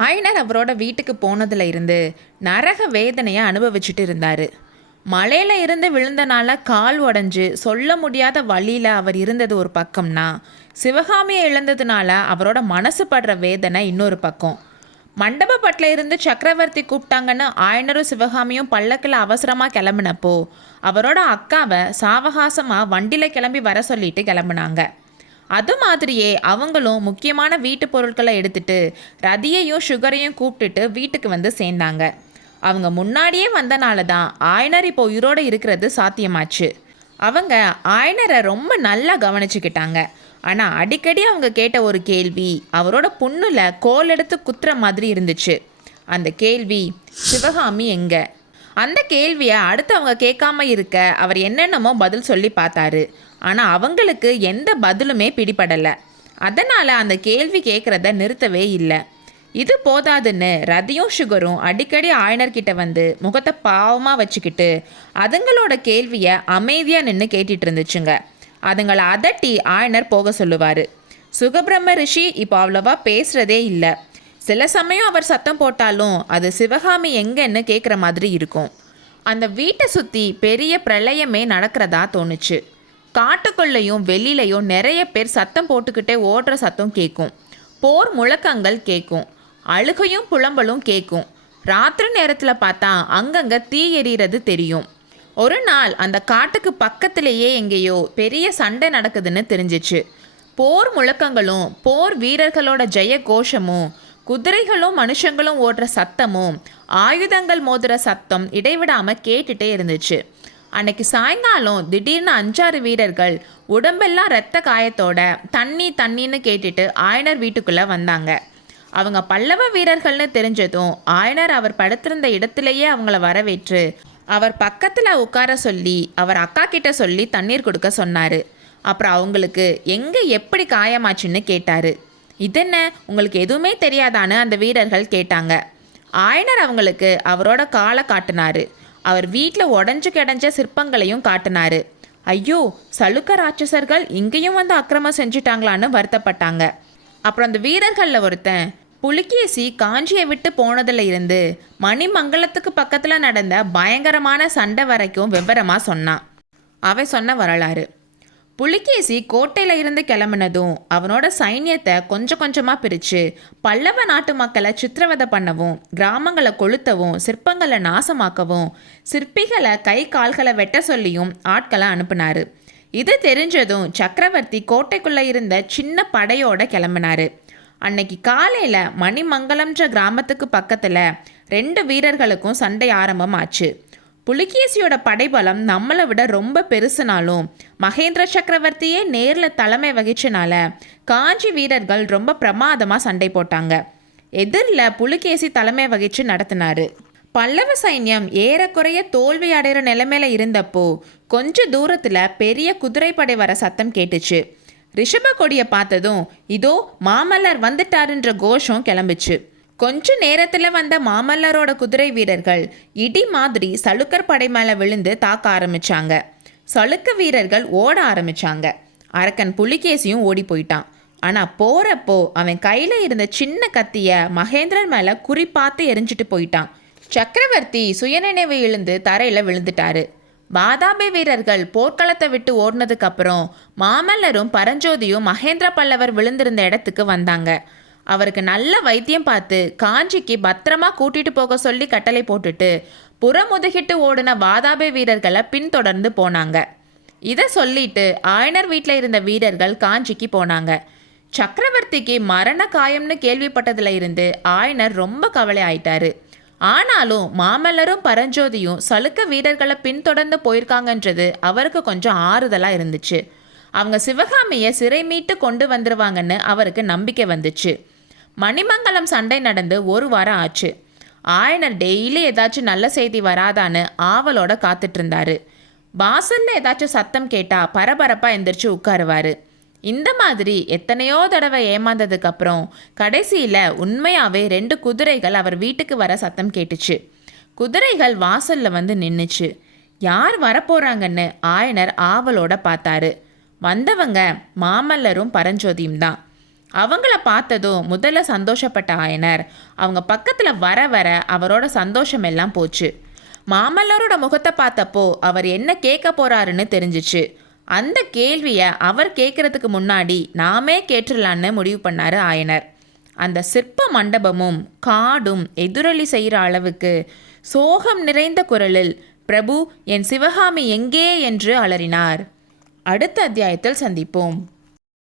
ஆயனர் அவரோட வீட்டுக்கு போனதுல இருந்து நரக வேதனையை அனுபவிச்சுட்டு இருந்தாரு. மலையில இருந்து விழுந்தனால கால் உடஞ்சு சொல்ல முடியாத வழியில அவர் இருந்தது ஒரு பக்கம்னா, சிவகாமியை இழந்ததுனால அவரோட மனசு படுற வேதனை இன்னொரு பக்கம். மண்டபப்பட்டில் இருந்து சக்கரவர்த்தி கூப்பிட்டாங்கன்னு ஆயனரும் சிவகாமியும் பல்லக்கில் அவசரமாக கிளம்புனப்போ அவரோட அக்காவை சாவகாசமாக வண்டியில் கிளம்பி வர சொல்லிட்டு கிளம்புனாங்க. அது மாதிரியே அவங்களும் முக்கியமான வீட்டு பொருட்களை எடுத்துட்டு ரதியையும் சுகரையும் கூப்பிட்டுட்டு வீட்டுக்கு வந்து சேர்ந்தாங்க. அவங்க முன்னாடியே வந்தனால தான் ஆயனர் இப்போ உயிரோடு இருக்கிறது சாத்தியமாச்சு. அவங்க ஆயனரை ரொம்ப நல்லா கவனிச்சுக்கிட்டாங்க. ஆனால் அடிக்கடி அவங்க கேட்ட ஒரு கேள்வி அவரோட புண்ணுல கோல் எடுத்து குத்துற மாதிரி இருந்துச்சு. அந்த கேள்வி, சிவகாமி எங்க? அந்த கேள்வியை அடுத்து அவங்க கேட்காம இருக்க அவர் என்னென்னமோ பதில் சொல்லி பார்த்தாரு. ஆனால் அவங்களுக்கு எந்த பதிலுமே பிடிபடலை. அதனால் அந்த கேள்வி கேட்குறத நிறுத்தவே இல்லை. இது போதாதுன்னு ரதியும் சுகரும் அடிக்கடி ஆயனர்கிட்ட வந்து முகத்தை பாவமாக வச்சுக்கிட்டு அதுங்களோட கேள்வியை அமைதியாக நின்று கேட்டுட்டு இருந்துச்சுங்க. அதுங்களை அதட்டி ஆயனர் போக சொல்லுவார். சுகபிரம்ம ரிஷி இப்போ அவ்வளவா பேசுகிறதே இல்லை. சில சமயம் அவர் சத்தம் போட்டாலும் அது சிவகாமி எங்கன்னு கேட்குற மாதிரி இருக்கும். அந்த வீட்டை சுற்றி பெரிய பிரளயமே நடக்கிறதா தோணுச்சு. காட்டுக்குள்ளேயும் வெளியிலையும் நிறைய பேர் சத்தம் போட்டுக்கிட்டே ஓடுற சத்தம் கேட்கும். போர் முழக்கங்கள் கேட்கும். அழுகையும் புலம்பலும் கேட்கும். ராத்திரி நேரத்தில் பார்த்தா அங்கங்கே தீ எறிகிறது தெரியும். ஒரு நாள் அந்த காட்டுக்கு பக்கத்திலேயே எங்கேயோ பெரிய சண்டை நடக்குதுன்னு தெரிஞ்சிச்சு. போர் முழக்கங்களும் போர் வீரர்களோட ஜெய கோஷமும் குதிரைகளும் மனுஷங்களும் ஓடுற சத்தமும் ஆயுதங்கள் மோதுற சத்தம் இடைவிடாமல் கேட்டுட்டே இருந்துச்சு. அன்னைக்கு சாயங்காலம் திடீர்னு 5-6 வீரர்கள் உடம்பெல்லாம் இரத்த காயத்தோட தண்ணின்னு கேட்டுட்டு ஆயனர் வீட்டுக்குள்ளே வந்தாங்க. அவங்க பல்லவ வீரர்கள்னு தெரிஞ்சதும் ஆயனர் அவர் படுத்திருந்த இடத்துலையே அவங்கள வரவேற்று அவர் பக்கத்தில் உட்கார சொல்லி அவர் அக்கா கிட்ட சொல்லி தண்ணீர் கொடுக்க சொன்னார். அப்புறம் அவங்களுக்கு எங்கே எப்படி காயமாச்சுன்னு கேட்டார். இதென்ன உங்களுக்கு எதுவுமே தெரியாதான்னு அந்த வீரர்கள் கேட்டாங்க. ஆயனர் அவங்களுக்கு அவரோட காலை காட்டினார். அவர் வீட்டில் உடஞ்சு கிடஞ்ச சிற்பங்களையும் காட்டினார். ஐயோ, சலுக்க ராட்சசர்கள் இங்கேயும் வந்து அக்கிரமம் செஞ்சுட்டாங்களான்னு வருத்தப்பட்டாங்க. அப்புறம் அந்த வீரர்களில் ஒருத்தன் புலிகேசி காஞ்சியை விட்டு போனதில் இருந்து மணிமங்கலத்துக்கு பக்கத்தில் நடந்த பயங்கரமான சண்டை வரைக்கும் விவரமாக சொன்னான். அவன் சொன்ன வரலாறு. புலிகேசி கோட்டையில் இருந்து கிளம்பினதும் அவனோட சைன்யத்தை கொஞ்சம் கொஞ்சமாக பிரித்து பல்லவ நாட்டு மக்களை சித்திரவதை பண்ணவும், கிராமங்களை கொளுத்தவும், சிற்பங்களை நாசமாக்கவும், சிற்பிகளை கை கால்களை வெட்ட சொல்லியும் ஆட்களை அனுப்புனார். இது தெரிஞ்சதும் சக்கரவர்த்தி கோட்டைக்குள்ளே இருந்த சின்ன படையோட கிளம்பினார். அன்னைக்கு காலையில் மணிமங்கலம்ன்ற கிராமத்துக்கு பக்கத்தில் 2 வீரர்களுக்கும் சண்டை ஆரம்பமாச்சு. புலிகேசியோட படைபலம் நம்மளை விட ரொம்ப பெருசுனாலும் மகேந்திர சக்கரவர்த்தியே நேரில் தலைமை வகிச்சனால காஞ்சி வீரர்கள் ரொம்ப பிரமாதமாக சண்டை போட்டாங்க. எதிரில் புலிகேசி தலைமை வகிச்சு நடத்தினாரு. பல்லவ சைன்யம் ஏறக்குறைய தோல்வி அடைகிற நிலைமையில இருந்தப்போ கொஞ்ச தூரத்தில் பெரிய குதிரைப்படை வர சத்தம் கேட்டுச்சு. ரிஷப கொடியை பார்த்ததும் இதோ மாமல்லர் வந்துட்டாருன்ற கோஷம் கிளம்பிச்சு. கொஞ்ச நேரத்தில் வந்த மாமல்லரோட குதிரை வீரர்கள் இடி மாதிரி சலுக்கர் படை மேலே விழுந்து தாக்க ஆரம்பிச்சாங்க. சலுக்க வீரர்கள் ஓட ஆரம்பிச்சாங்க. அரக்கன் புலிகேசியும் ஓடி போயிட்டான். ஆனால் போகிறப்போ அவன் கையில் இருந்த சின்ன கத்தியை மகேந்திரன் மேலே குறிப்பாத்து எரிஞ்சிட்டு போயிட்டான். சக்கரவர்த்தி சுயநினைவு இழந்து தரையில் விழுந்துட்டாரு. வாதாபி வீரர்கள் போர்க்களத்தை விட்டு ஓடினதுக்கு அப்புறம் மாமல்லரும் பரஞ்சோதியும் மகேந்திர பல்லவர் விழுந்திருந்த இடத்துக்கு வந்தாங்க. அவருக்கு நல்ல வைத்தியம் பார்த்து காஞ்சிக்கு பத்திரமா கூட்டிட்டு போக சொல்லி கட்டளை போட்டுட்டு புறமுதுகிட்டு ஓடின வாதாபி வீரர்களை பின்தொடர்ந்து போனாங்க. இதை சொல்லிட்டு ஆயனர் வீட்டில் இருந்த வீரர்கள் காஞ்சிக்கு போனாங்க. சக்கரவர்த்திக்கு மரண காயம்னு கேள்விப்பட்டதுல இருந்து ஆயனர் ரொம்ப கவலை ஆயிட்டாரு. ஆனாலும் மாமல்லரும் பரஞ்சோதியும் சலுக்க வீரர்களை பின்தொடர்ந்து போயிருக்காங்கன்றது அவருக்கு கொஞ்சம் ஆறுதலாக இருந்துச்சு. அவங்க சிவகாமியை சிறை மீட்டு கொண்டு வந்துருவாங்கன்னு அவருக்கு நம்பிக்கை வந்துச்சு. மணிமங்கலம் சண்டை நடந்து 1 வாரம் ஆச்சு. ஆயனர் டெய்லி ஏதாச்சும் நல்ல செய்தி வராதான்னு ஆவலோட காத்துட்டு இருந்தாரு. வாசல்ல ஏதாச்சும் சத்தம் கேட்டால் பரபரப்பாக எந்திரிச்சு உட்காருவார். இந்த மாதிரி எத்தனையோ தடவை ஏமாந்ததுக்கு அப்புறம் கடைசியில் உண்மையாகவே 2 குதிரைகள் அவர் வீட்டுக்கு வர சத்தம் கேட்டுச்சு. குதிரைகள் வாசலில் வந்து நின்றுச்சு. யார் வரப்போகிறாங்கன்னு ஆயனர் ஆவலோட பார்த்தாரு. வந்தவங்க மாமல்லரும் பரஞ்சோதியும் தான். அவங்கள பார்த்ததும் முதல்ல சந்தோஷப்பட்ட ஆயனர் அவங்க பக்கத்தில் வர வர அவரோட சந்தோஷம் எல்லாம் போச்சு. மாமல்லரோட முகத்தை பார்த்தப்போ அவர் என்ன கேட்க போறாருன்னு தெரிஞ்சிச்சு. அந்த கேள்வியை அவர் கேட்கறதுக்கு முன்னாடி நாமே கேட்டுடலான்னு முடிவு பண்ணாரு ஆயனர். அந்த சிற்ப மண்டபமும் காடும் எதிரொலி செய்கிற அளவுக்கு சோகம் நிறைந்த குரலில் பிரபு என் சிவகாமி எங்கே என்று அலறினார். அடுத்த அத்தியாயத்தில் சந்திப்போம்.